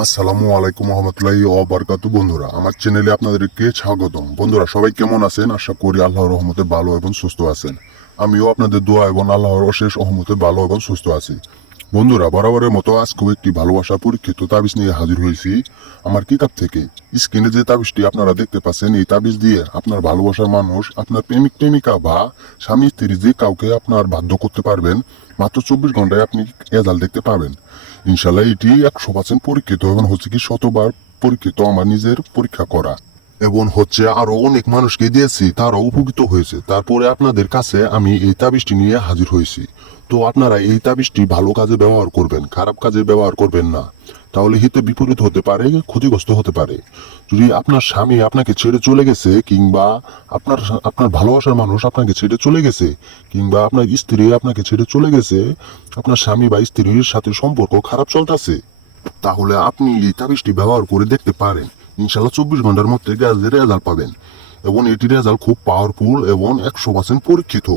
আসসালামু আলাইকুম রহমতুল্লাহি অবরকাতু বন্ধুরা, আমার চ্যানেলে আপনাদেরকে স্বাগতম। বন্ধুরা, সবাই কেমন আছেন? আশা করি আল্লাহর রহমতে ভালো এবং সুস্থ আছেন। আমিও আপনাদের দোয়া এবং আল্লাহর অশেষ রহমতে ভালো এবং সুস্থ আছি। বন্ধুরা, বরাবরের মতো আজকেও একটি ভালোবাসা পরীক্ষিত তাবিজ নিয়ে হাজির হয়েছি। আমার কিতাব থেকে স্ক্রিনে যে তাবিজটি আপনারা দেখতে পাচ্ছেন, এই তাবিজ দিয়ে আপনার ভালোবাসার মানুষ, আপনার প্রেমিক, প্রেমিকা বা স্বামী, স্ত্রী যে কাউকে আপনার বাধ্য করতে পারবেন, মাত্র চব্বিশ ঘন্টায় আপনি এজাল দেখতে পাবেন। ইনশাল্লাহ এটি একশো পার্সেন্ট পরীক্ষিত এবং হচ্ছে কি শতবার পরীক্ষিত আমার নিজের পরীক্ষা করা। এবং হচ্ছে আরও অনেক মানুষকে দিয়েছি তারা উপকৃত হয়েছে। তারপরে আপনাদের কাছে আমি এই তাবিজটি নিয়ে হাজির হয়েছি। তো আপনারা এই তাবিজটি ভালো কাজে ব্যবহার করবেন, খারাপ কাজে ব্যবহার করবেন না। তাহলে হিতে বিপরীত হতে পারে, ক্ষতিগ্রস্ত হতে পারে। যদি আপনার স্বামী আপনাকে ছেড়ে চলে গেছে, কিংবা আপনার আপনার ভালোবাসার মানুষ আপনাকে ছেড়ে চলে গেছে, কিংবা আপনার স্ত্রী আপনাকে ছেড়ে চলে গেছে, আপনার স্বামী বা স্ত্রীর সাথে সম্পর্ক খারাপ চলতেছে, তাহলে আপনি এই তাবিজটি ব্যবহার করে দেখতে পারেন। ইনশাল্লাহ চব্বিশ ঘণ্টার মধ্যে গ্যাসের রেজাল্ট পাবেন। এবং এটি রেজাল্ট খুব পাওয়ারফুল এবং একশো পার্সেন্ট পরীক্ষিত।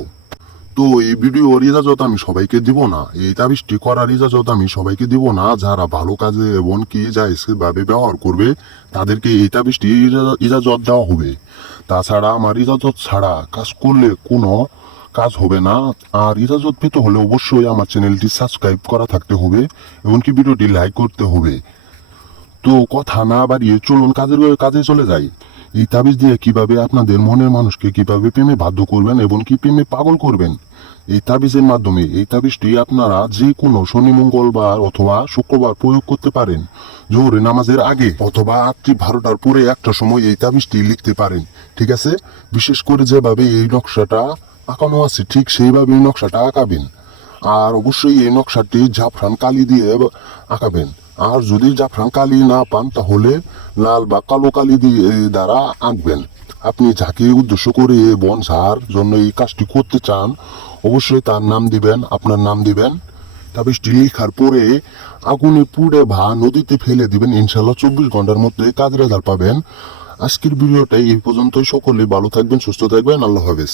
তো এই ভিডিওর ইজাজত আমি সবাইকে দিব না। এই তাবিজটি করার ইজাজত আমি সবাইকে দিব না। যারা ভালো কাজে এবং কি ভাবে ব্যবহার করবে, তাদেরকে এই তাবিজটি ইজা- ইজাজত দেওয়া হবে। তাছাড়া আমার ইজাজত ছাড়া কাজ করলে কোনো কাজ হবে না। আর ইজাজত পেতে হলে অবশ্যই আমার চ্যানেলটি সাবস্ক্রাইব করা থাকতে হবে, এমনকি ভিডিওটি লাইক করতে হবে। তো কথা না বাড়িয়ে চলুন কাজের কাজে চলে যাই। এই তাবিজ দিয়ে কীভাবে আপনাদের মনের মানুষকে কীভাবে প্রেমে বাধ্য করবেন এবং কি প্রেমে পাগল করবেন? এই তাবিজের মাধ্যমে এই তাবিজটি আপনারা যে কোনো শনি, মঙ্গলবার অথবা শুক্রবার প্রয়োগ করতে পারেন জোহরে নামাজের আগে অথবা রাত্রি বারোটার পরে একটা সময় এই তাবিজটি লিখতে পারেন, ঠিক আছে? বিশেষ করে যেভাবে এই নকশাটা আঁকানো আছে, ঠিক সেইভাবে এই নকশাটা আঁকাবেন। আর অবশ্যই এই নকশাটি জাফরান কালি দিয়ে আঁকাবেন। আর যদি জাফরান কালি না পান, তাহলে লাল বা কালো কালি দিয়ে দ্বারা আঁকবেন। আপনি যাকে উদ্দেশ্য করে বন যার জন্য এই কাজটি করতে চান অবশ্যই তার নাম দিবেন, আপনার নাম দিবেন। তাবিজটি লেখার পরে আগুনে পুড়ে ভা নদীতে ফেলে দিবেন, ইনশাল্লাহ চব্বিশ ঘণ্টার মধ্যে কাদের আধার পাবেন। আজকের ভিডিওটাই এই পর্যন্তই। সকলে ভালো থাকবেন, সুস্থ থাকবেন। আল্লাহ হাফেজ।